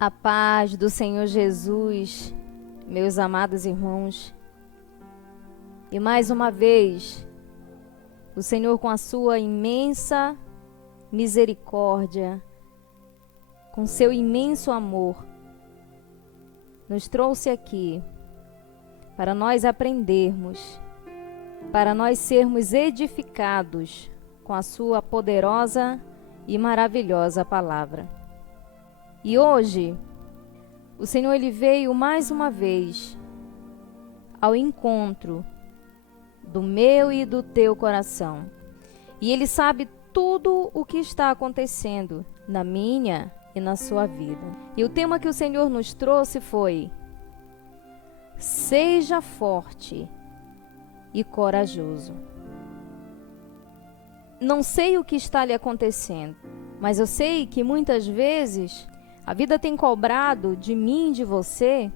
A paz do Senhor Jesus, meus amados irmãos. E mais uma vez, o Senhor, com a sua imensa misericórdia, com seu imenso amor, nos trouxe aqui para nós aprendermos, para nós sermos edificados com a sua poderosa e maravilhosa palavra. E hoje, o Senhor ele veio mais uma vez ao encontro do meu e do teu coração. E Ele sabe tudo o que está acontecendo na minha e na sua vida. E o tema que o Senhor nos trouxe foi: seja forte e corajoso. Não sei o que está lhe acontecendo, mas eu sei que muitas vezes a vida tem cobrado de mim e de você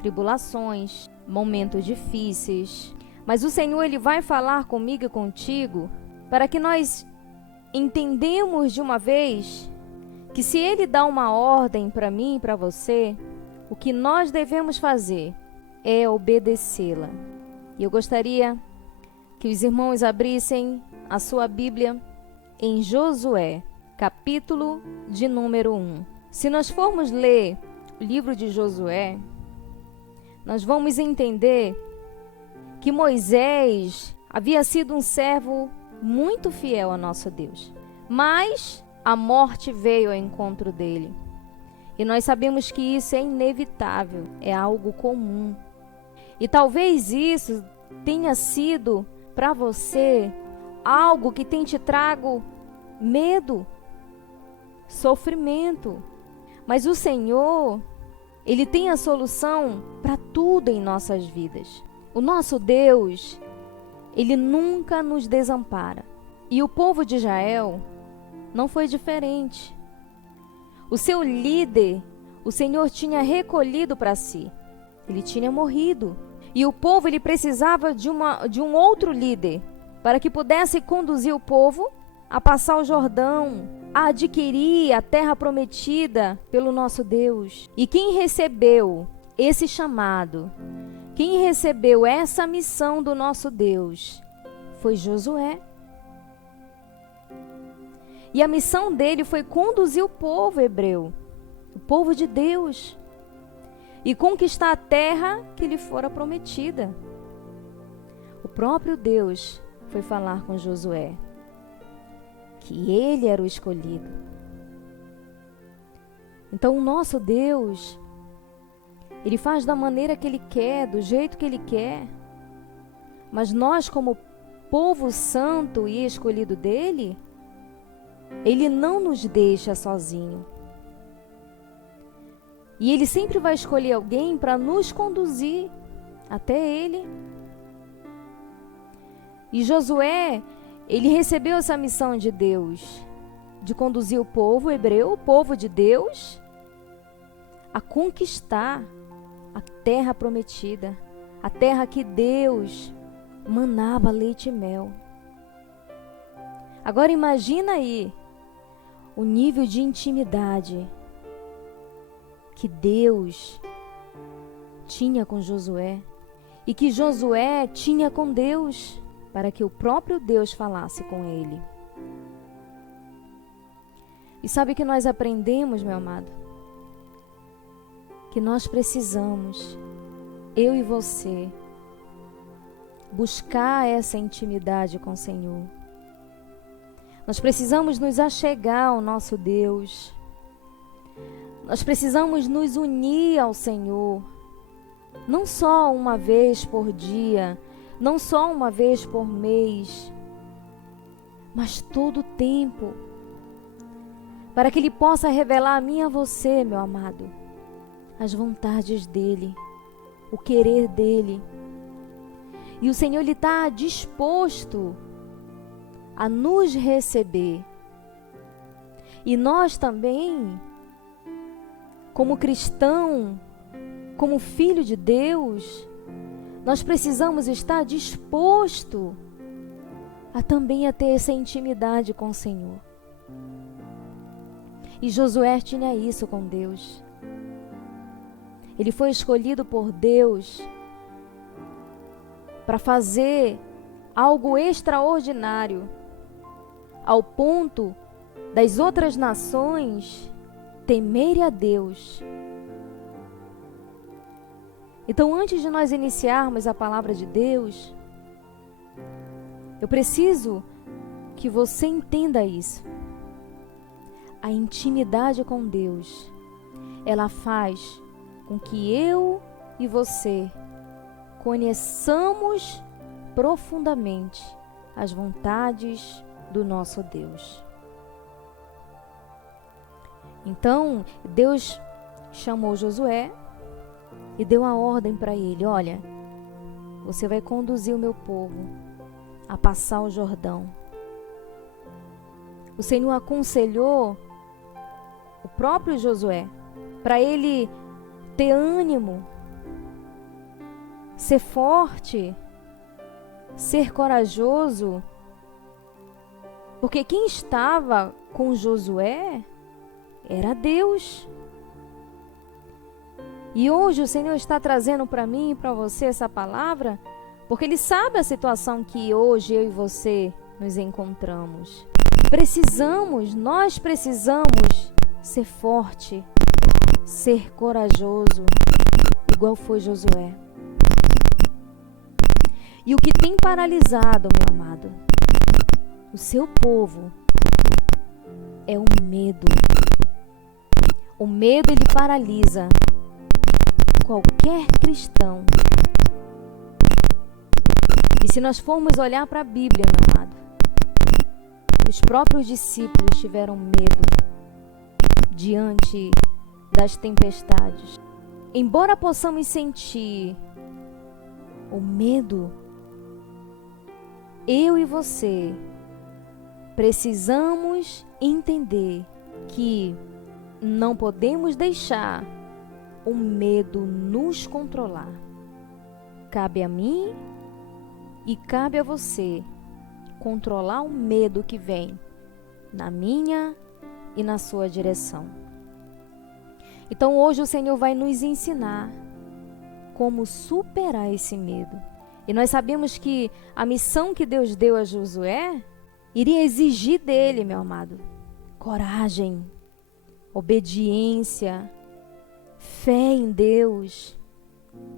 tribulações, momentos difíceis. Mas o Senhor ele vai falar comigo e contigo para que nós entendamos de uma vez que se Ele dá uma ordem para mim e para você, o que nós devemos fazer é obedecê-la. E eu gostaria que os irmãos abrissem a sua Bíblia em Josué, capítulo de número 1. Se nós formos ler o livro de Josué, nós vamos entender que Moisés havia sido um servo muito fiel a nosso Deus. Mas a morte veio ao encontro dele. E nós sabemos que isso é inevitável, é algo comum. E talvez isso tenha sido para você algo que tem te trago medo, sofrimento. Mas o Senhor, Ele tem a solução para tudo em nossas vidas. O nosso Deus, Ele nunca nos desampara. E o povo de Israel não foi diferente. O seu líder, o Senhor tinha recolhido para si. Ele tinha morrido. E o povo ele precisava de um outro líder para que pudesse conduzir o povo a passar o Jordão, a adquirir a terra prometida pelo nosso Deus. E quem recebeu esse chamado, quem recebeu essa missão do nosso Deus, foi Josué. E a missão dele foi conduzir o povo hebreu, o povo de Deus, e conquistar a terra que lhe fora prometida. O próprio Deus foi falar com Josué que ele era o escolhido. Então o nosso Deus, Ele faz da maneira que Ele quer, do jeito que Ele quer. Mas nós, como povo santo e escolhido dEle, Ele não nos deixa sozinho. E Ele sempre vai escolher alguém para nos conduzir até Ele. E Josué, ele recebeu essa missão de Deus, de conduzir o povo hebreu, o povo de Deus, a conquistar a terra prometida, a terra que Deus manava leite e mel. Agora imagina aí o nível de intimidade que Deus tinha com Josué e que Josué tinha com Deus, para que o próprio Deus falasse com ele. E sabe que nós aprendemos, meu amado? Que nós precisamos, eu e você, buscar essa intimidade com o Senhor. Nós precisamos nos achegar ao nosso Deus. Nós precisamos nos unir ao Senhor, não só uma vez por dia, não só uma vez por mês, mas todo o tempo, para que Ele possa revelar a mim e a você, meu amado, as vontades dEle, o querer dEle. E o Senhor Ele está disposto a nos receber. E nós também, como cristão, como filho de Deus, nós precisamos estar disposto a também a ter essa intimidade com o Senhor. E Josué tinha isso com Deus. Ele foi escolhido por Deus para fazer algo extraordinário, ao ponto das outras nações temerem a Deus. Então, antes de nós iniciarmos a palavra de Deus, eu preciso que você entenda isso. A intimidade com Deus, ela faz com que eu e você conheçamos profundamente as vontades do nosso Deus. Então, Deus chamou Josué e deu a ordem para ele: olha, você vai conduzir o meu povo a passar o Jordão. O Senhor aconselhou o próprio Josué para ele ter ânimo, ser forte, ser corajoso, porque quem estava com Josué era Deus. E hoje o Senhor está trazendo para mim e para você essa palavra, porque Ele sabe a situação que hoje eu e você nos encontramos. Nós precisamos ser forte, ser corajoso, igual foi Josué. E o que tem paralisado, meu amado, o seu povo, é o medo. O medo, ele paralisa qualquer cristão. E se nós formos olhar para a Bíblia, meu amado, os próprios discípulos tiveram medo diante das tempestades. Embora possamos sentir o medo, eu e você precisamos entender que não podemos deixar o medo nos controlar. Cabe a mim e cabe a você controlar o medo que vem na minha e na sua direção. Então hoje o Senhor vai nos ensinar como superar esse medo. E nós sabemos que a missão que Deus deu a Josué iria exigir dele, meu amado, coragem, obediência, fé em Deus,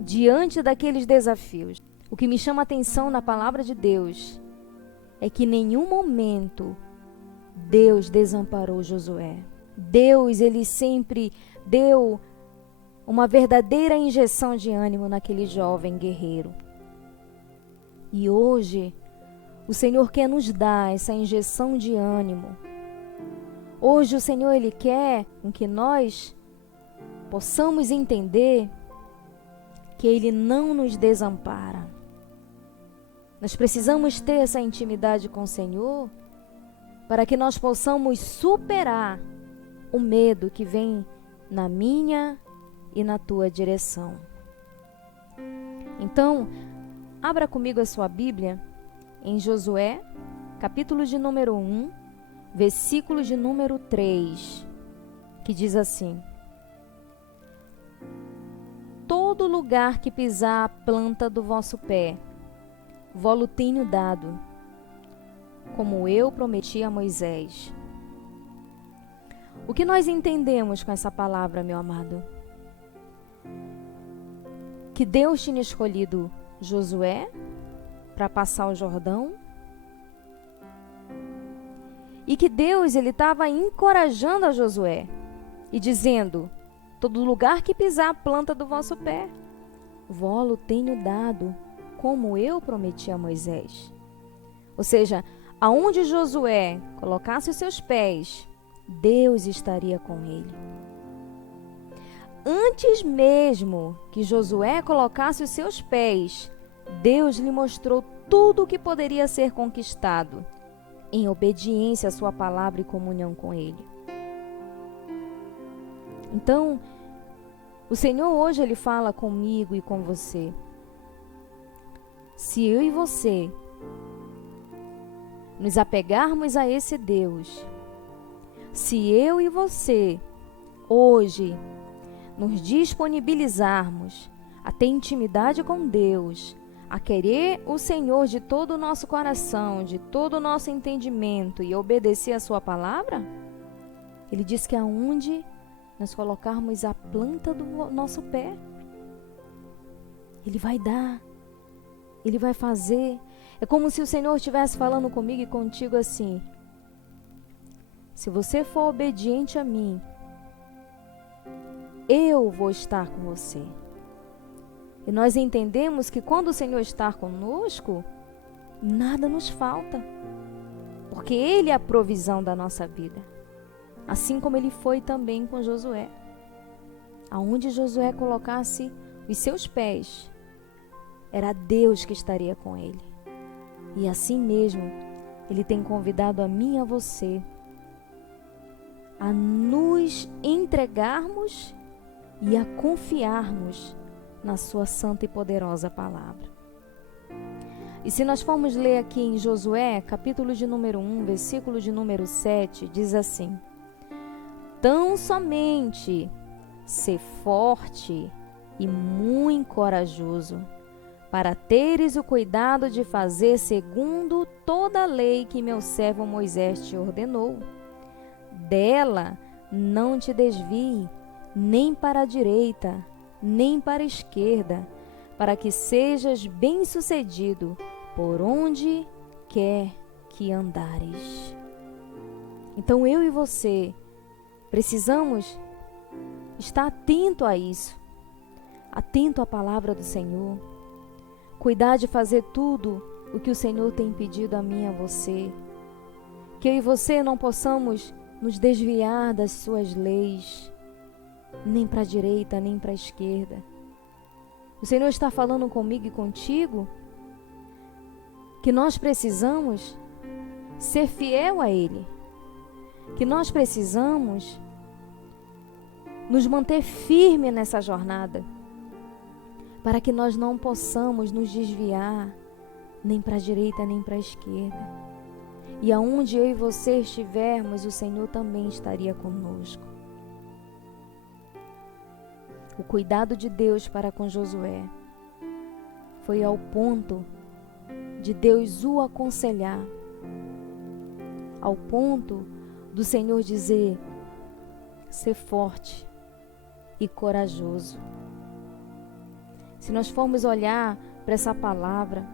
diante daqueles desafios. O que me chama a atenção na palavra de Deus é que em nenhum momento Deus desamparou Josué. Deus, ele sempre deu uma verdadeira injeção de ânimo naquele jovem guerreiro. E hoje, o Senhor quer nos dar essa injeção de ânimo. Hoje o Senhor, ele quer que nós possamos entender que Ele não nos desampara. Nós precisamos ter essa intimidade com o Senhor para que nós possamos superar o medo que vem na minha e na tua direção. Então, abra comigo a sua Bíblia em Josué, capítulo de número 1, versículo de número 3, que diz assim: todo lugar que pisar a planta do vosso pé, vou-lo tenho dado, como eu prometi a Moisés. O que nós entendemos com essa palavra, meu amado? Que Deus tinha escolhido Josué para passar o Jordão e que Deus, ele estava encorajando a Josué e dizendo: todo lugar que pisar a planta do vosso pé, vou-lo tenho dado, como eu prometi a Moisés. Ou seja, aonde Josué colocasse os seus pés, Deus estaria com ele. Antes mesmo que Josué colocasse os seus pés, Deus lhe mostrou tudo o que poderia ser conquistado, em obediência à sua palavra e comunhão com ele. Então, o Senhor hoje, ele fala comigo e com você. Se eu e você nos apegarmos a esse Deus, se eu e você hoje nos disponibilizarmos a ter intimidade com Deus, a querer o Senhor de todo o nosso coração, de todo o nosso entendimento e obedecer a sua palavra, Ele diz que aonde nós colocarmos a planta do nosso pé, Ele vai dar, Ele vai fazer. É como se o Senhor estivesse falando comigo e contigo assim: se você for obediente a mim, eu vou estar com você. E nós entendemos que quando o Senhor está conosco, nada nos falta, porque Ele é a provisão da nossa vida, assim como Ele foi também com Josué. Aonde Josué colocasse os seus pés, era Deus que estaria com ele. E assim mesmo, Ele tem convidado a mim e a você a nos entregarmos e a confiarmos na sua santa e poderosa palavra. E se nós formos ler aqui em Josué, capítulo de número 1, versículo de número 7, diz assim: tão somente ser forte e muito corajoso, para teres o cuidado de fazer segundo toda a lei que meu servo Moisés te ordenou. Dela não te desvie, nem para a direita, nem para a esquerda, para que sejas bem-sucedido por onde quer que andares. Então eu e você precisamos estar atento a isso, atento à palavra do Senhor, cuidar de fazer tudo o que o Senhor tem pedido a mim e a você, que eu e você não possamos nos desviar das suas leis, nem para a direita, nem para a esquerda. O Senhor está falando comigo e contigo que nós precisamos ser fiel a Ele, que nós precisamos nos manter firme nessa jornada, para que nós não possamos nos desviar nem para a direita, nem para a esquerda. E aonde eu e você estivermos, o Senhor também estaria conosco. O cuidado de Deus para com Josué foi ao ponto de Deus o aconselhar, ao ponto do Senhor dizer: ser forte e corajoso. Se nós formos olhar para essa palavra,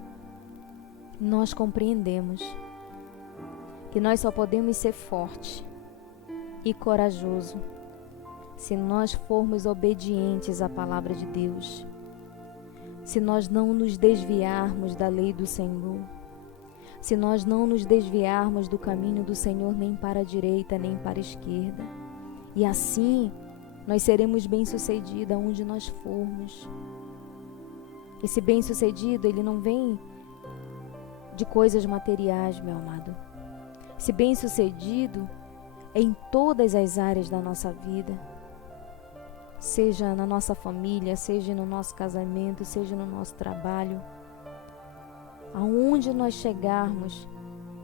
nós compreendemos que nós só podemos ser forte e corajoso se nós formos obedientes à palavra de Deus, se nós não nos desviarmos da lei do Senhor, se nós não nos desviarmos do caminho do Senhor nem para a direita nem para a esquerda. E assim nós seremos bem-sucedidos aonde nós formos. Esse bem-sucedido, ele não vem de coisas materiais, meu amado. Esse bem-sucedido é em todas as áreas da nossa vida, seja na nossa família, seja no nosso casamento, seja no nosso trabalho. Aonde nós chegarmos,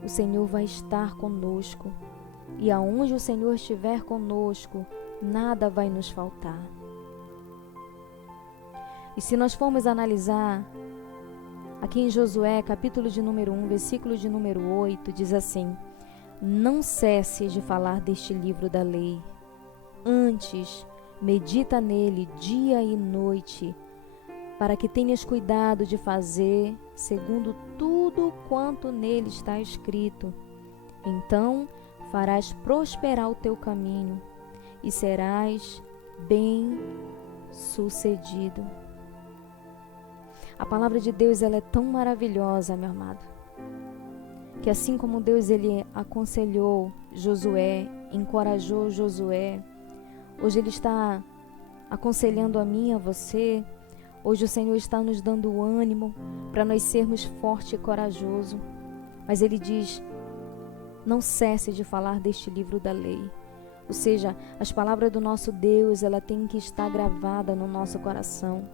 o Senhor vai estar conosco. E aonde o Senhor estiver conosco, nada vai nos faltar. E se nós formos analisar, aqui em Josué, capítulo de número 1, versículo de número 8, diz assim: não cesse de falar deste livro da lei, antes medita nele dia e noite, para que tenhas cuidado de fazer segundo tudo quanto nele está escrito. Então farás prosperar o teu caminho e serás bem-sucedido. A palavra de Deus, ela é tão maravilhosa, meu amado, que assim como Deus ele aconselhou Josué, encorajou Josué, hoje Ele está aconselhando a mim e a você. Hoje o Senhor está nos dando ânimo para nós sermos fortes e corajosos. Mas Ele diz: não cesse de falar deste livro da lei. Ou seja, as palavras do nosso Deus, ela tem que estar gravada no nosso coração.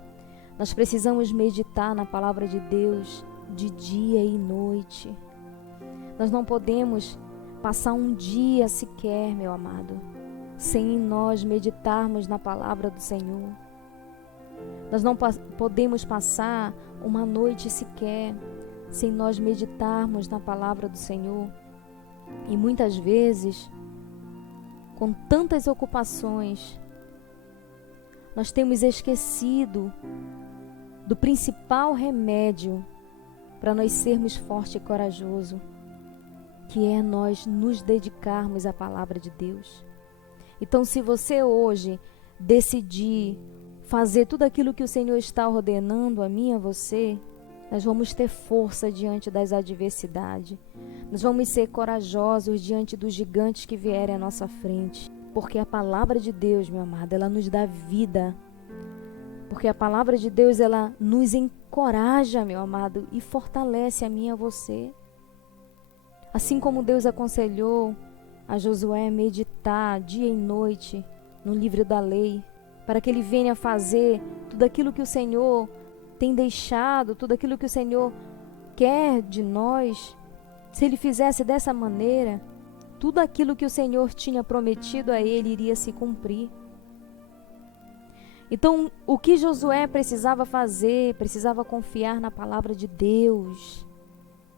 Nós precisamos meditar na palavra de Deus de dia e noite. Nós não podemos passar um dia sequer, meu amado, sem nós meditarmos na palavra do Senhor. Nós não podemos passar uma noite sequer sem nós meditarmos na palavra do Senhor. E muitas vezes, com tantas ocupações, nós temos esquecido do principal remédio para nós sermos fortes e corajosos, que é nós nos dedicarmos à palavra de Deus. Então, se você hoje decidir fazer tudo aquilo que o Senhor está ordenando a mim e a você, nós vamos ter força diante das adversidades. Nós vamos ser corajosos diante dos gigantes que vierem à nossa frente. Porque a palavra de Deus, meu amado, ela nos dá vida. Porque a palavra de Deus, ela nos encoraja, meu amado, e fortalece a mim e a você. Assim como Deus aconselhou a Josué meditar dia e noite no livro da lei, para que ele venha fazer tudo aquilo que o Senhor tem deixado, tudo aquilo que o Senhor quer de nós. Se ele fizesse dessa maneira, tudo aquilo que o Senhor tinha prometido a ele iria se cumprir. Então, o que Josué precisava fazer? Precisava confiar na palavra de Deus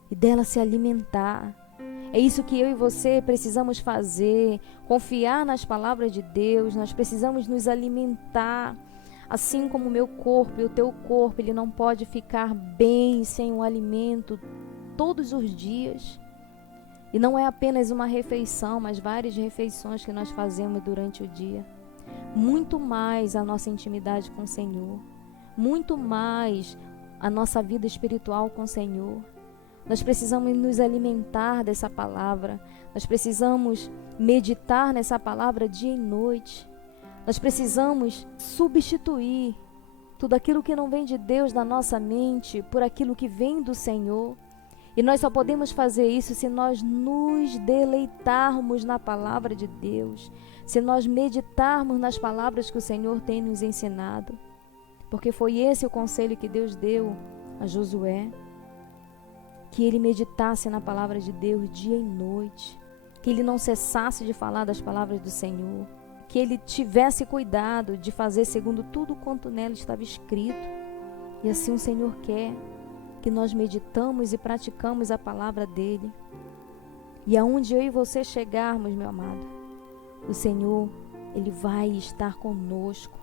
e dela se alimentar. É isso que eu e você precisamos fazer, confiar nas palavras de Deus. Nós precisamos nos alimentar, assim como o meu corpo e o teu corpo, ele não pode ficar bem sem um alimento todos os dias. E não é apenas uma refeição, mas várias refeições que nós fazemos durante o dia. Muito mais a nossa intimidade com o Senhor, muito mais a nossa vida espiritual com o Senhor. Nós precisamos nos alimentar dessa palavra, nós precisamos meditar nessa palavra dia e noite. Nós precisamos substituir tudo aquilo que não vem de Deus na nossa mente por aquilo que vem do Senhor. E nós só podemos fazer isso se nós nos deleitarmos na palavra de Deus, se nós meditarmos nas palavras que o Senhor tem nos ensinado. Porque foi esse o conselho que Deus deu a Josué, que ele meditasse na palavra de Deus dia e noite, que ele não cessasse de falar das palavras do Senhor, que ele tivesse cuidado de fazer segundo tudo quanto nela estava escrito. E assim o Senhor quer que nós meditamos e praticamos a palavra dele. E aonde eu e você chegarmos, meu amado, o Senhor, ele vai estar conosco,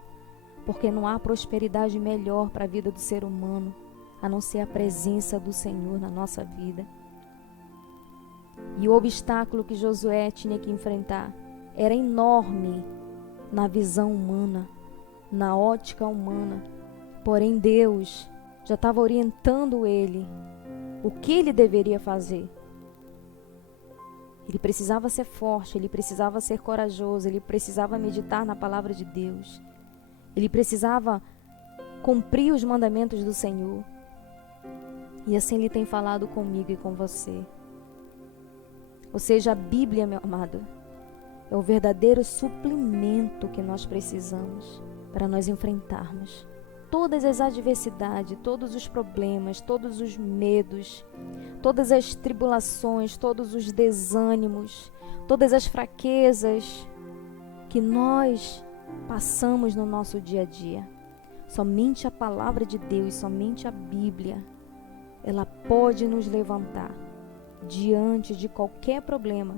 porque não há prosperidade melhor para a vida do ser humano, a não ser a presença do Senhor na nossa vida. E o obstáculo que Josué tinha que enfrentar era enorme na visão humana, na ótica humana. Porém, Deus já estava orientando ele o que ele deveria fazer. Ele precisava ser forte, ele precisava ser corajoso, ele precisava meditar na palavra de Deus. Ele precisava cumprir os mandamentos do Senhor. E assim ele tem falado comigo e com você. Ou seja, a Bíblia, meu amado, é o verdadeiro suplemento que nós precisamos para nós enfrentarmos todas as adversidades, todos os problemas, todos os medos, todas as tribulações, todos os desânimos, todas as fraquezas que nós passamos no nosso dia a dia. Somente a palavra de Deus, somente a Bíblia, ela pode nos levantar diante de qualquer problema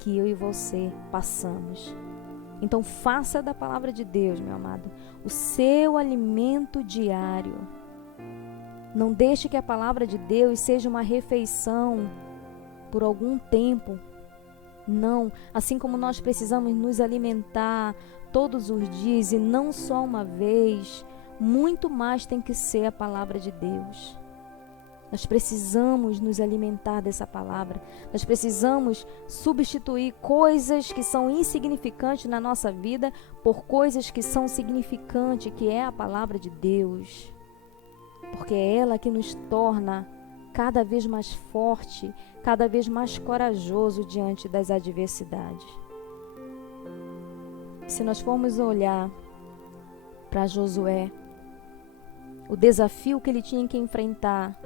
que eu e você passamos. Então faça da palavra de Deus, meu amado, o seu alimento diário. Não deixe que a palavra de Deus seja uma refeição por algum tempo. Não, assim como nós precisamos nos alimentar todos os dias e não só uma vez, muito mais tem que ser a palavra de Deus. Nós precisamos nos alimentar dessa palavra. Nós precisamos substituir coisas que são insignificantes na nossa vida por coisas que são significantes, que é a palavra de Deus. Porque é ela que nos torna cada vez mais forte, cada vez mais corajoso diante das adversidades. Se nós formos olhar para Josué, o desafio que ele tinha que enfrentar,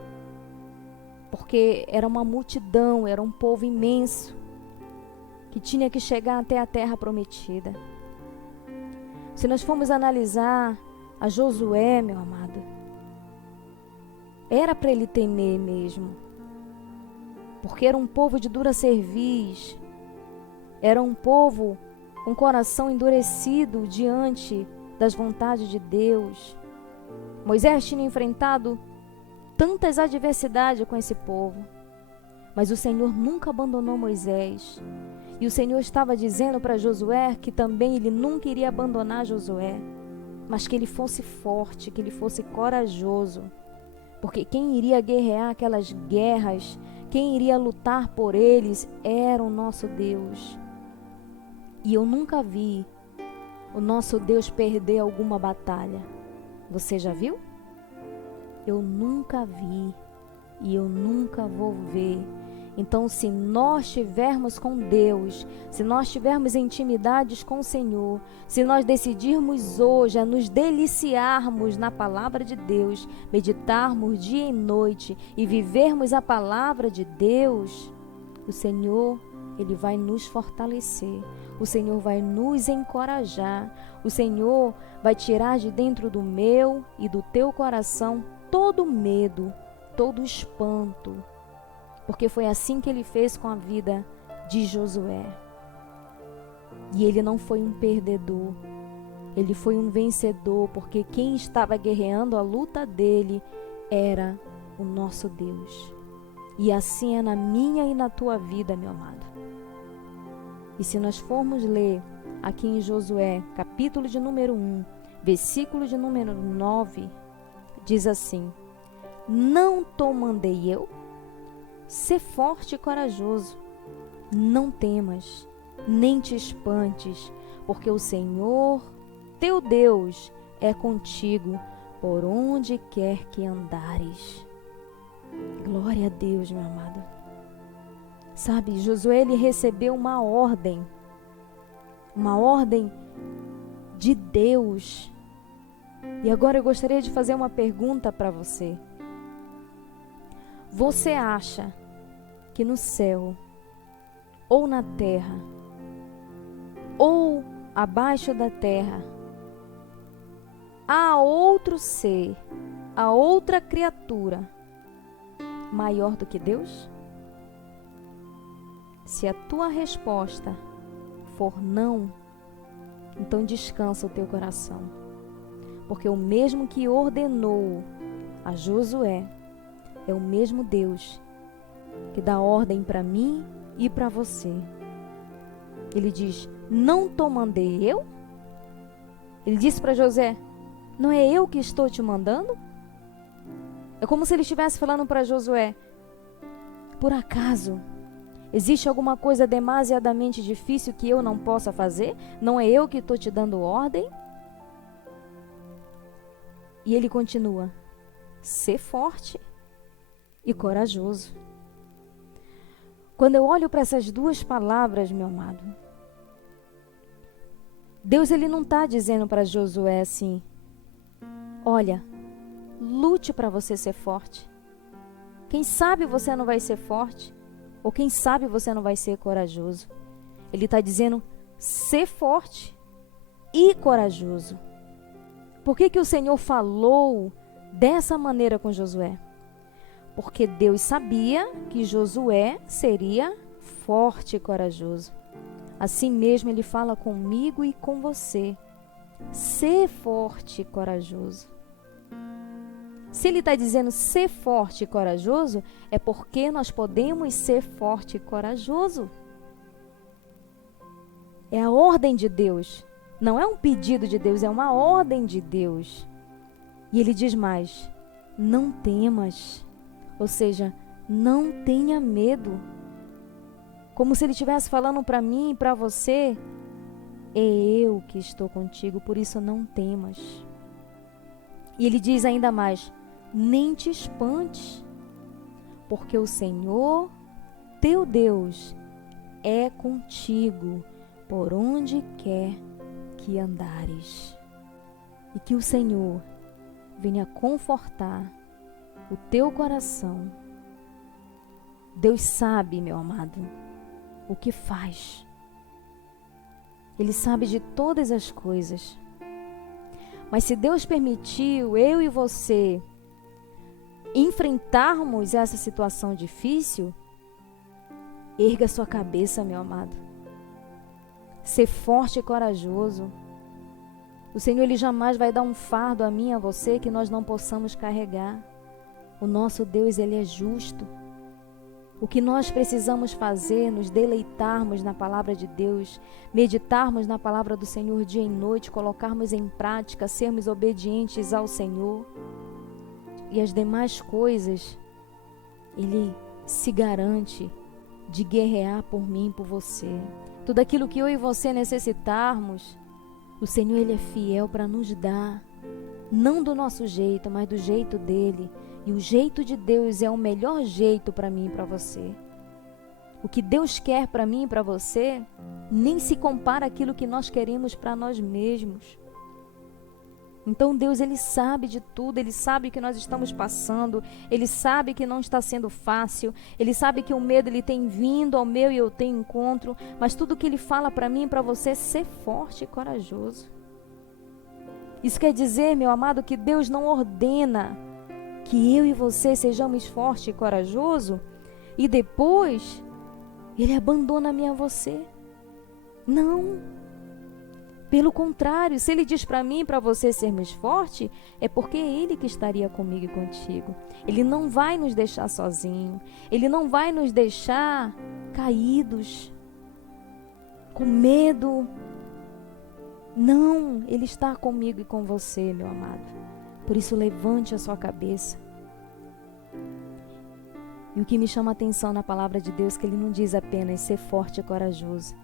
porque era uma multidão, era um povo imenso, que tinha que chegar até a terra prometida. Se nós formos analisar a Josué, meu amado, era para ele temer mesmo, porque era um povo de dura cerviz, era um povo com coração endurecido diante das vontades de Deus. Moisés tinha enfrentado tantas adversidades com esse povo, mas o Senhor nunca abandonou Moisés. E o Senhor estava dizendo para Josué que também ele nunca iria abandonar Josué, mas que ele fosse forte, que ele fosse corajoso. Porque quem iria guerrear aquelas guerras, quem iria lutar por eles, era o nosso Deus. E eu nunca vi o nosso Deus perder alguma batalha. Você já viu? Eu nunca vi e eu nunca vou ver. Então, se nós estivermos com Deus, se nós tivermos intimidades com o Senhor, se nós decidirmos hoje a nos deliciarmos na palavra de Deus, meditarmos dia e noite e vivermos a palavra de Deus, o Senhor, Ele vai nos fortalecer, o Senhor vai nos encorajar, o Senhor vai tirar de dentro do meu e do teu coração todo medo, todo espanto, porque foi assim que ele fez com a vida de Josué. E ele não foi um perdedor, ele foi um vencedor, porque quem estava guerreando a luta dele era o nosso Deus. E assim é na minha e na tua vida, meu amado. E se nós formos ler aqui em Josué, capítulo de número 1, versículo de número 9, diz assim: não te mandei eu? Sê forte e corajoso, não temas, nem te espantes, porque o Senhor, teu Deus, é contigo por onde quer que andares. Glória a Deus, meu amado. Sabe, Josué, ele recebeu uma ordem de Deus. E agora eu gostaria de fazer uma pergunta para você. Você acha que no céu, ou na terra, ou abaixo da terra, há outro ser, há outra criatura maior do que Deus? Se a tua resposta for não, então descansa o teu coração, porque o mesmo que ordenou a Josué é o mesmo Deus que dá ordem para mim e para você. Ele diz: não te mandei eu? Ele disse para Josué: não é eu que estou te mandando? É como se ele estivesse falando para Josué: por acaso existe alguma coisa demasiadamente difícil que eu não possa fazer? Não é eu que estou te dando ordem? E ele continua: ser forte e corajoso. Quando eu olho para essas duas palavras, meu amado, Deus, ele não está dizendo para Josué assim: olha, lute para você ser forte. Quem sabe você não vai ser forte, ou quem sabe você não vai ser corajoso. Ele está dizendo: ser forte e corajoso. Por que o Senhor falou dessa maneira com Josué? Porque Deus sabia que Josué seria forte e corajoso. Assim mesmo ele fala comigo e com você: ser forte e corajoso. Se ele está dizendo ser forte e corajoso, é porque nós podemos ser forte e corajoso. É a ordem de Deus. Não é um pedido de Deus, é uma ordem de Deus. E ele diz mais: não temas. Ou seja, não tenha medo. Como se ele estivesse falando para mim e para você: é eu que estou contigo, por isso não temas. E ele diz ainda mais: nem te espantes, porque o Senhor, teu Deus, é contigo por onde quer que andares. E que o Senhor venha confortar o teu coração. Deus sabe, meu amado, o que faz. Ele sabe de todas as coisas. Mas se Deus permitiu eu e você enfrentarmos essa situação difícil, erga sua cabeça, meu amado. Ser forte e corajoso. O Senhor, Ele jamais vai dar um fardo a mim e a você que nós não possamos carregar. O nosso Deus, Ele é justo. O que nós precisamos fazer, nos deleitarmos na palavra de Deus, meditarmos na palavra do Senhor dia e noite, colocarmos em prática, sermos obedientes ao Senhor. E as demais coisas, Ele se garante de guerrear por mim e por você. Tudo aquilo que eu e você necessitarmos, o Senhor, Ele é fiel para nos dar. Não do nosso jeito, mas do jeito dEle. E o jeito de Deus é o melhor jeito para mim e para você. O que Deus quer para mim e para você nem se compara àquilo que nós queremos para nós mesmos. Então Deus, Ele sabe de tudo, Ele sabe o que nós estamos passando, Ele sabe que não está sendo fácil, Ele sabe que o medo Ele tem vindo ao meu e eu tenho encontro, mas tudo que Ele fala para mim e para você é ser forte e corajoso. Isso quer dizer, meu amado, que Deus não ordena que eu e você sejamos fortes e corajosos e depois Ele abandona a mim e a você. Não. Pelo contrário, se Ele diz para mim e para você sermos fortes, é porque é Ele que estaria comigo e contigo. Ele não vai nos deixar sozinhos. Ele não vai nos deixar caídos, com medo. Não, Ele está comigo e com você, meu amado. Por isso, levante a sua cabeça. E o que me chama a atenção na palavra de Deus é que Ele não diz apenas ser forte e corajoso.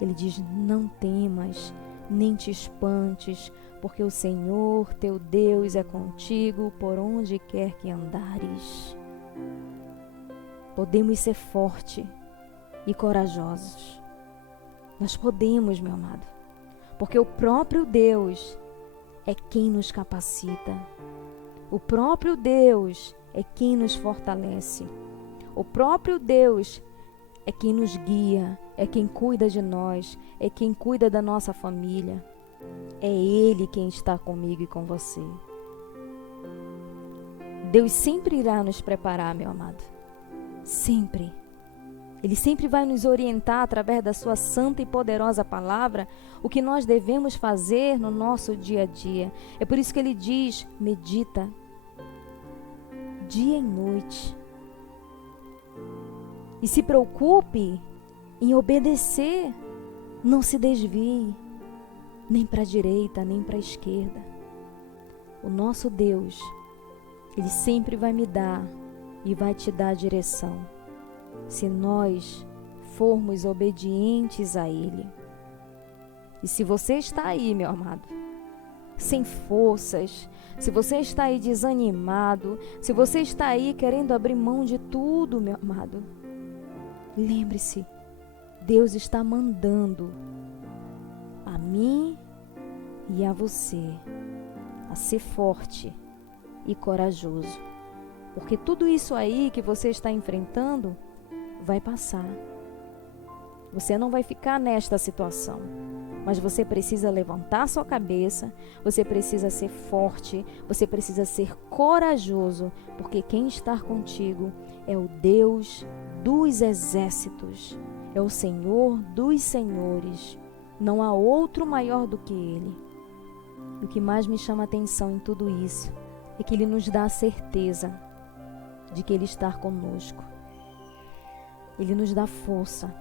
Ele diz, não temas, nem te espantes, porque o Senhor, teu Deus, é contigo por onde quer que andares. Podemos ser fortes e corajosos. Nós podemos, meu amado, porque o próprio Deus é quem nos capacita. O próprio Deus é quem nos fortalece. O próprio Deus é quem nos guia, é quem cuida de nós, é quem cuida da nossa família. É Ele quem está comigo e com você. Deus sempre irá nos preparar, meu amado. Sempre. Ele sempre vai nos orientar através da sua santa e poderosa palavra o que nós devemos fazer no nosso dia a dia. É por isso que Ele diz, medita dia e noite. E se preocupe em obedecer. Não se desvie, nem para a direita, nem para a esquerda. O nosso Deus, Ele sempre vai me dar e vai te dar a direção, se nós formos obedientes a Ele. E se você está aí, meu amado, sem forças, se você está aí desanimado, se você está aí querendo abrir mão de tudo, meu amado, lembre-se, Deus está mandando a mim e a você a ser forte e corajoso. Porque tudo isso aí que você está enfrentando vai passar. Você não vai ficar nesta situação, mas você precisa levantar sua cabeça, você precisa ser forte, você precisa ser corajoso, porque quem está contigo é o Deus dos exércitos, é o Senhor dos senhores. Não há outro maior do que Ele. E o que mais me chama a atenção em tudo isso é que Ele nos dá a certeza de que Ele está conosco. Ele nos dá força,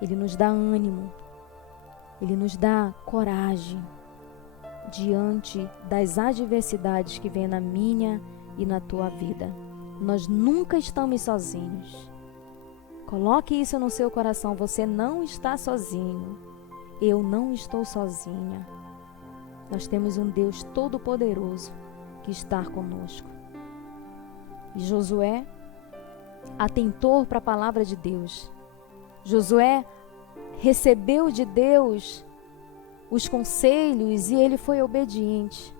Ele nos dá ânimo, Ele nos dá coragem diante das adversidades que vêm na minha e na tua vida. Nós nunca estamos sozinhos. Coloque isso no seu coração, você não está sozinho. Eu não estou sozinha. Nós temos um Deus todo-poderoso que está conosco. E Josué atentou para a palavra de Deus. Josué recebeu de Deus os conselhos e ele foi obediente.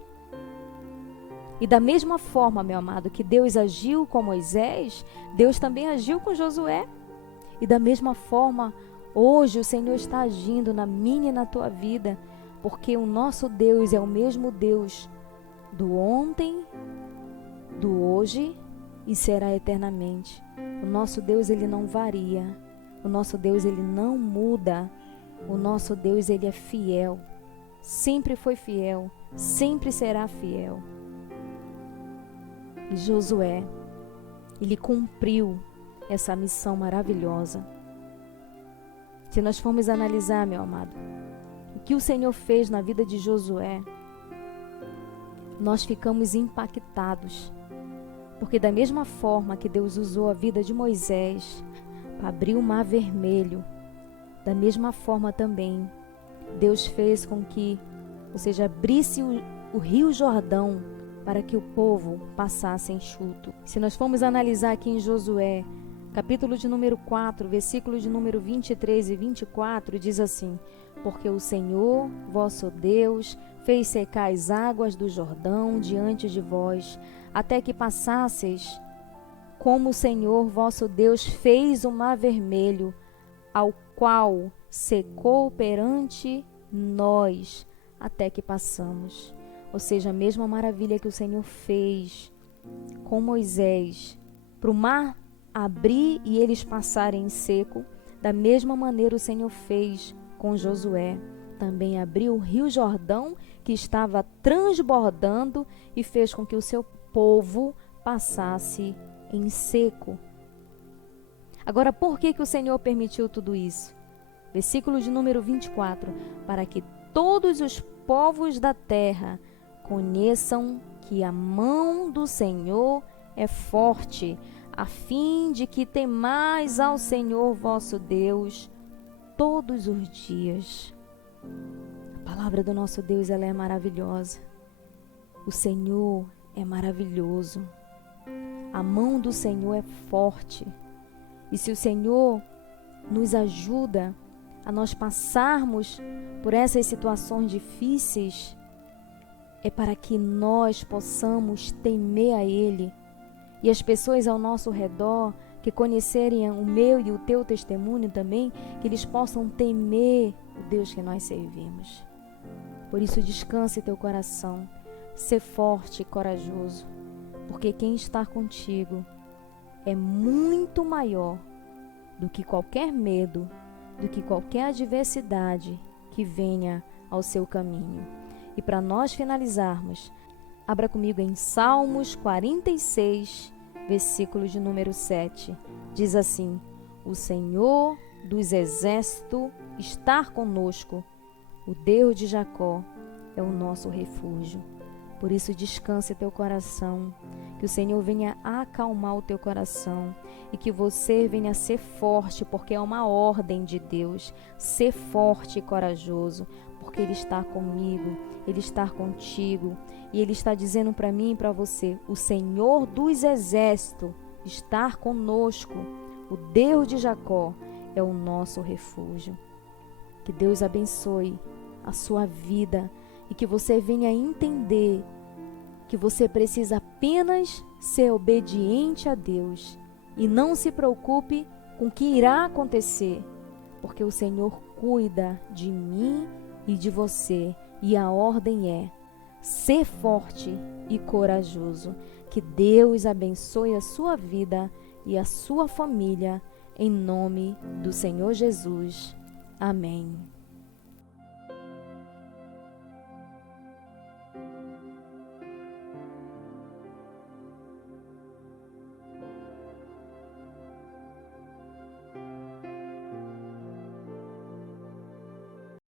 E da mesma forma, meu amado, que Deus agiu com Moisés, Deus também agiu com Josué. E da mesma forma, hoje o Senhor está agindo na minha e na tua vida, porque o nosso Deus é o mesmo Deus do ontem, do hoje e será eternamente. O nosso Deus, ele não varia. O nosso Deus, ele não muda. O nosso Deus, ele é fiel. Sempre foi fiel, sempre será fiel. E Josué, ele cumpriu essa missão maravilhosa. Se nós formos analisar, meu amado, o que o Senhor fez na vida de Josué, nós ficamos impactados. Porque da mesma forma que Deus usou a vida de Moisés para abrir o Mar Vermelho, da mesma forma também Deus fez com que, ou seja, abrisse o Rio Jordão para que o povo passasse enxuto. Se nós formos analisar aqui em Josué, capítulo de número 4, versículo de número 23 e 24, diz assim: porque o Senhor, vosso Deus, fez secar as águas do Jordão diante de vós, até que passasseis, como o Senhor, vosso Deus, fez o Mar Vermelho, ao qual secou perante nós, até que passamos. Ou seja, a mesma maravilha que o Senhor fez com Moisés, para o mar abrir e eles passarem em seco, da mesma maneira o Senhor fez com Josué. Também abriu o Rio Jordão, que estava transbordando, e fez com que o seu povo passasse em seco. Agora, por que o Senhor permitiu tudo isso? Versículo de número 24. Para que todos os povos da terra conheçam que a mão do Senhor é forte, a fim de que temais ao Senhor vosso Deus todos os dias. A palavra do nosso Deus, ela é maravilhosa. O Senhor é maravilhoso. A mão do Senhor é forte. E se o Senhor nos ajuda a nós passarmos por essas situações difíceis, é para que nós possamos temer a Ele. E as pessoas ao nosso redor, que conhecerem o meu e o teu testemunho também, que eles possam temer o Deus que nós servimos. Por isso, descanse teu coração, ser forte e corajoso, porque quem está contigo é muito maior do que qualquer medo, do que qualquer adversidade que venha ao seu caminho. E para nós finalizarmos, abra comigo em Salmos 46, versículo de número 7. Diz assim: o Senhor dos exércitos está conosco, o Deus de Jacó é o nosso refúgio. Por isso, descanse teu coração, que o Senhor venha acalmar o teu coração e que você venha ser forte, porque é uma ordem de Deus. Ser forte e corajoso, porque Ele está comigo, Ele está contigo. E Ele está dizendo para mim e para você: o Senhor dos exércitos está conosco, o Deus de Jacó é o nosso refúgio. Que Deus abençoe a sua vida e que você venha entender que você precisa apenas ser obediente a Deus e não se preocupe com o que irá acontecer, porque o Senhor cuida de mim e de você, e a ordem é ser forte e corajoso. Que Deus abençoe a sua vida e a sua família, em nome do Senhor Jesus. Amém.